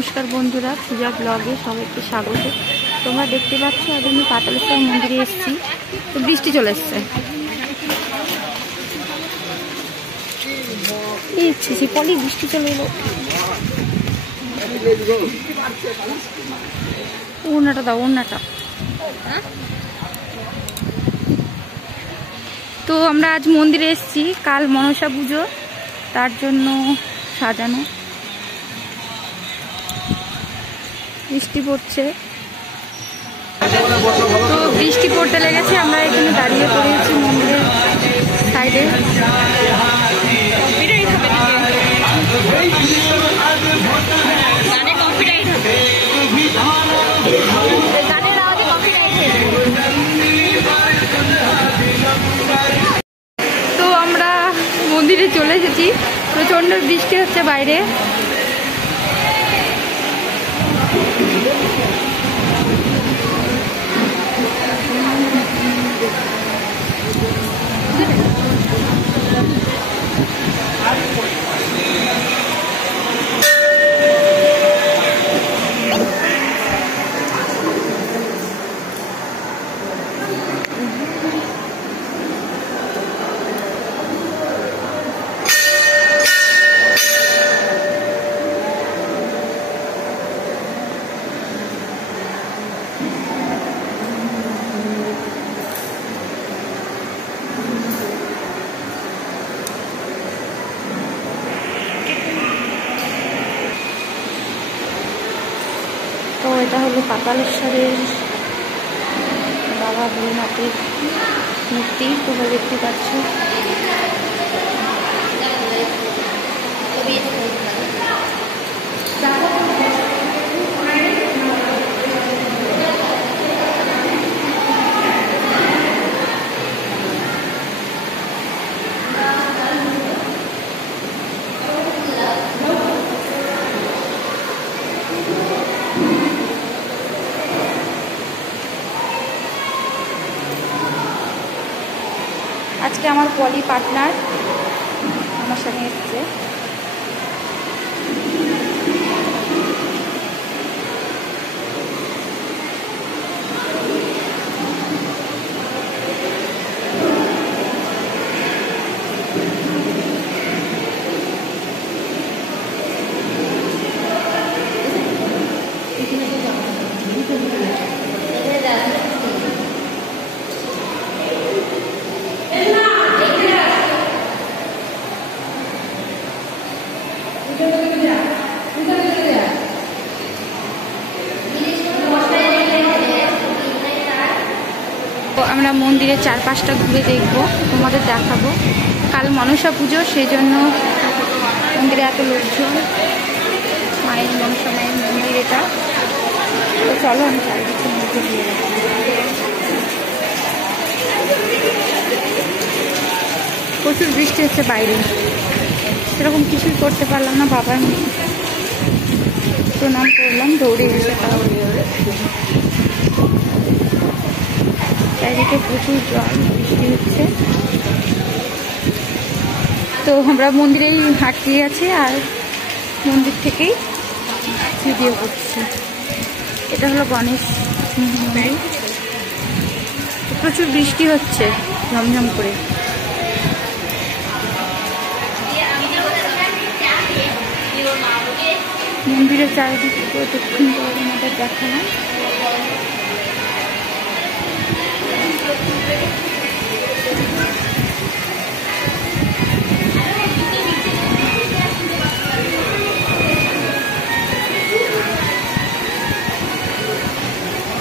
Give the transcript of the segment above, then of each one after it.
নমস্কার বন্ধুরা, পূজা ব্লগে সবাইকে স্বাগত। তোমরা দেখতে পাচ্ছ আজ আমি পাতালেশ্বর মন্দিরে এসেছি, তো বৃষ্টি চলে এসছে। পলি বৃষ্টি চলে এলো। ওড়নাটা দাও, ওড়নাটা। তো আমরা আজ মন্দিরে এসেছি, কাল মনসা পুজো, তার জন্য সাজানো। বৃষ্টি পড়ছে, তো বৃষ্টি পড়তে লেগেছে, আমরা এখানে দাঁড়িয়ে পড়েছি মন্দিরের সাইডে। তো আমরা মন্দিরে চলে এসেছি, প্রচন্ড বৃষ্টি হচ্ছে বাইরে। তো এটা হলো পাতালেশ্বরের বাবা ভোলেনাথের মূর্তি, তোমরা দেখতে পাচ্ছ। আজকে আমার পলি পার্টনার আমার সাথে এসছে। আমরা মন্দিরের চারপাশটা ঘুরে দেখব, তোমাদের দেখাবো। কাল মনসা পুজো, সেই জন্য মন্দিরে এত লোকজন। মায়ের মনসা মায়ের মন্দির এটা। তো চলো আমি চারিদিকে মধ্যে দিয়ে দেবো। প্রচুর বৃষ্টি হচ্ছে বাইরে, সেরকম কিছুই করতে পারলাম না। বাবার প্রণাম করলাম, দৌড়ে এসে তাও চারিদিকে প্রচুর জল, বৃষ্টি হচ্ছে। তো আমরা মন্দিরেই হাঁটতে আছি আর মন্দির থেকেই ভিডিও করছি। এটা হলো গণেশ মন্দির। প্রচুর বৃষ্টি হচ্ছে ঝমঝম করে। মন্দিরের চারিদিকে দক্ষিণ করে আমাদের দেখালাম।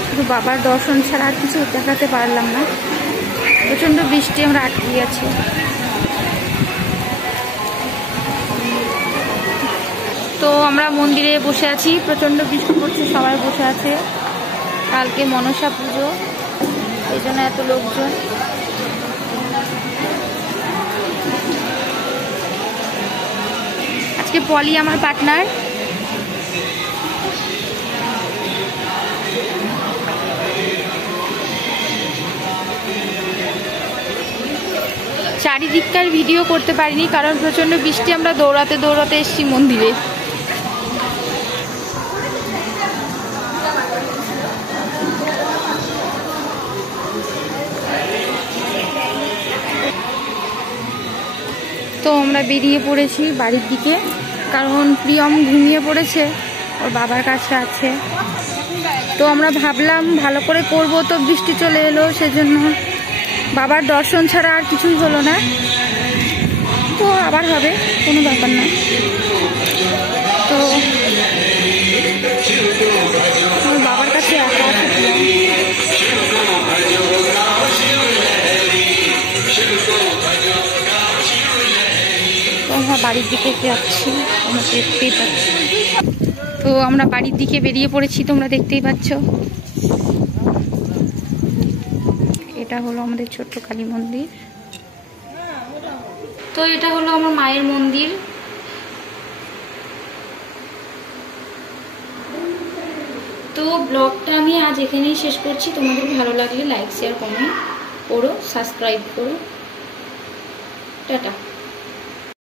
শুধু বাবার দর্শন ছাড়া আর কিছু দেখাতে পারলাম না, প্রচন্ড বৃষ্টি, আমরা আটকে আছি। তো আমরা মন্দিরে বসে আছি, প্রচন্ড বৃষ্টি পড়ছে, সবাই বসে আছে। কালকে মনসা পুজো, এই জন্য এত লোকজন। আজকে পলি আমার পার্টনার। চারিদিককার ভিডিও করতে পারিনি, কারণ প্রচন্ড বৃষ্টি, আমরা দৌড়াতে দৌড়াতে এসেছি মন্দিরে। আমরা বেরিয়ে পড়েছি বাড়ির দিকে, কারণ প্রিয়ম ঘুমিয়ে পড়েছে, ওর বাবার কাছে আছে। তো আমরা ভাবলাম ভালো করে করব, তো বৃষ্টি চলে এলো, সেজন্য বাবার দর্শন ছাড়া আর কিছুই হলো না। তো আবার হবে, কোনো ব্যাপার না। তো আমার বাবার কাছে একা আছে। তো আমরা বাড়ির দিকে যাচ্ছি, তোমরা দেখতেই পাচ্ছ। তো আমরা বাড়ির দিকে বেরিয়ে পড়েছি, তোমরা দেখতেই পাচ্ছ। এটা হলো আমাদের ছোট্ট কালী মন্দির। তো এটা হলো আমার মায়ের মন্দির। তো ব্লগটা আমি আজ এখানেই শেষ করছি। তোমাদের ভালো লাগলে লাইক শেয়ার কমেন্ট করো, সাবস্ক্রাইব করো। টাটা।